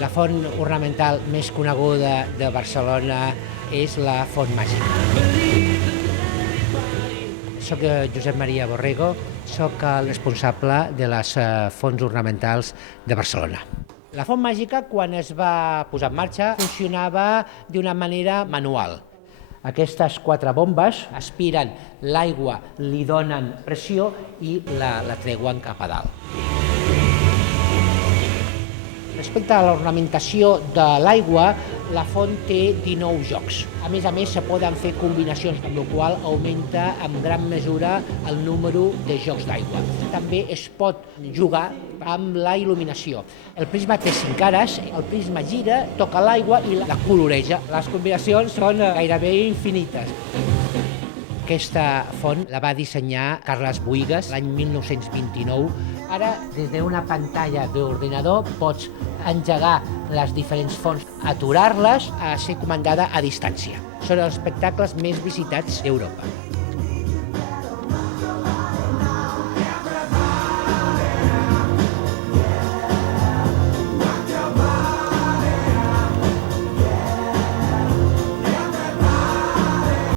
La font ornamental més coneguda de Barcelona és la Font Màgica. Soc Josep Maria Borrego, soc el responsable de les fonts ornamentals de Barcelona. La Font Màgica, quan es va posar en marxa, funcionava d'una manera manual. Aquestes 4 bombes aspiren l'aigua, li donen pressió i la treuen cap a dalt. Respecte a l'ornamentació de l'aigua, la font té 19 jocs. A més, se poden fer combinacions, amb la qual cosa augmenta en gran mesura el número de jocs d'aigua. També es pot jugar amb la il·luminació. El prisma té 5 cares, el prisma gira, toca l'aigua i la coloreja. Les combinacions són gairebé infinites. Aquesta font la va dissenyar Carles Buïgas l'any 1929. Ara, des d'una pantalla d'ordinador, pots engegar les diferents fonts, aturar-les a ser comandada a distància. Són els espectacles més visitats d'Europa.